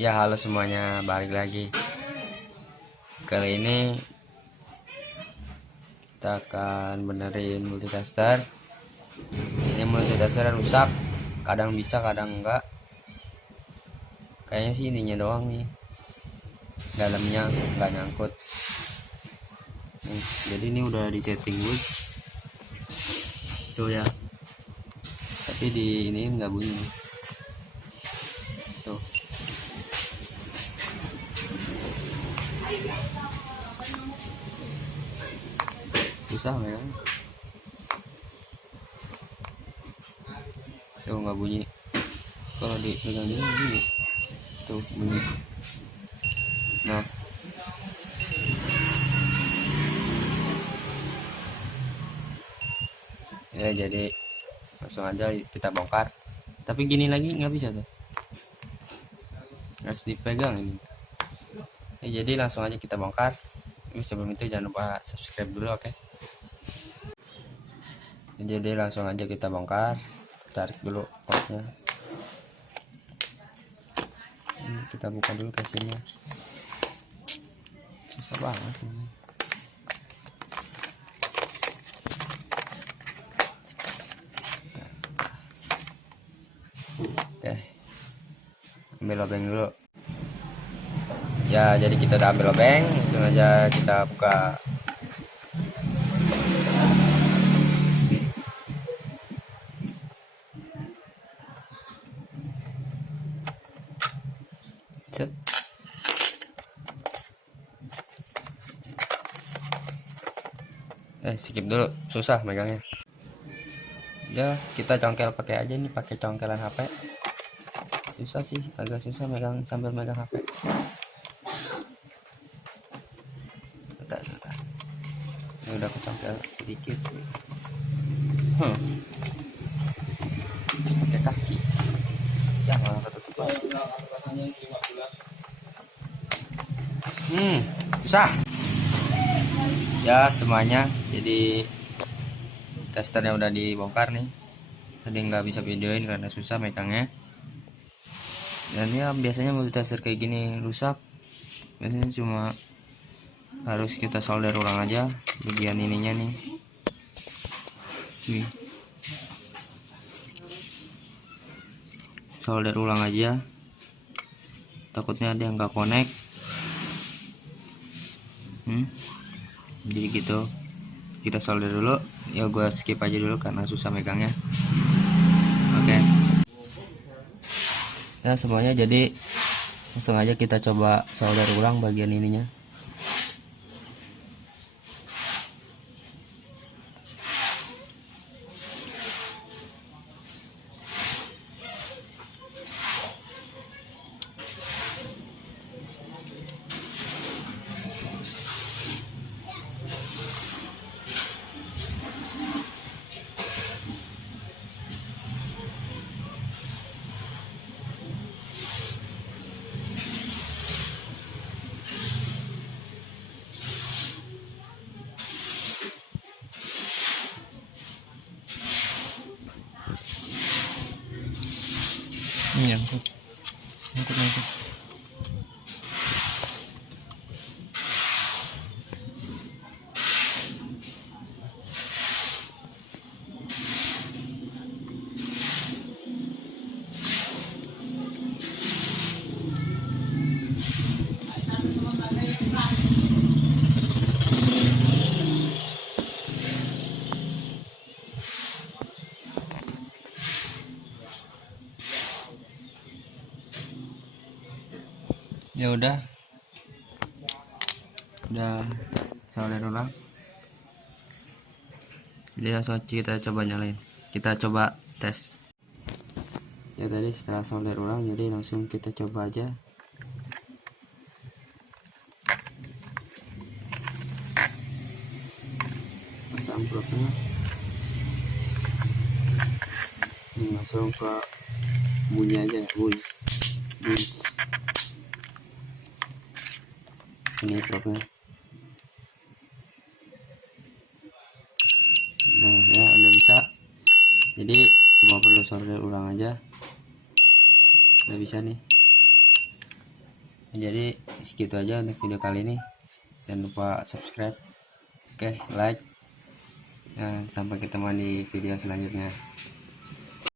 Ya halo semuanya, balik lagi. Kali ini kita akan benerin multitester. Ini multitester rusak, kadang bisa kadang enggak. Kayaknya sih ininya doang nih, dalamnya enggak nyangkut nih. Jadi ini udah di setting good tuh ya, tapi di ini enggak bunyi nih. Tuh susah memang, tuh nggak bunyi. Kalau dipegang ini bunyi, tuh bunyi. Nah ya, jadi langsung aja kita bongkar. Tapi gini lagi nggak bisa tuh, harus dipegang ini. Ya, jadi langsung aja kita bongkar. Tapi sebelum itu jangan lupa subscribe dulu, oke? Jadi langsung aja kita bongkar. Tarik dulu outnya. Ini kita buka dulu casingnya. Susah banget ini. Oke, ambil lobeng dulu ya. Jadi kita udah ambil lobeng, langsung aja kita buka. Set. Skip dulu, susah megangnya. Ya kita congkel pakai aja nih, pakai congkelan HP. Susah sih, agak susah megang sambil megang HP. Bentar. Ini udah kecongkel sedikit sih. Pakai kaki ya, malah ketutup. Susah ya semuanya. Jadi testernya udah dibongkar nih. Tadi nggak bisa videoin karena susah megangnya. Dan ya biasanya multitester kayak gini rusak, biasanya cuma harus kita solder ulang aja bagian ininya nih. Solder ulang aja, takutnya ada yang nggak connect. Jadi gitu, kita solder dulu ya. Gua skip aja dulu karena susah megangnya. Oke. Ya semuanya, jadi langsung aja kita coba solder ulang bagian ininya. Ini nyangkut. Ya udah solder ulang. Jadi langsung kita coba nyalain, kita coba tes ya. Tadi setelah solder ulang, jadi langsung kita coba aja. Pasang bloknya ini, langsung ke bunyi aja, bunyi ini bloknya. Nah ya udah bisa, jadi cuma perlu solder ulang aja, udah bisa nih. Jadi segitu aja untuk video kali ini, jangan lupa subscribe, oke, like, dan sampai ketemu di video selanjutnya.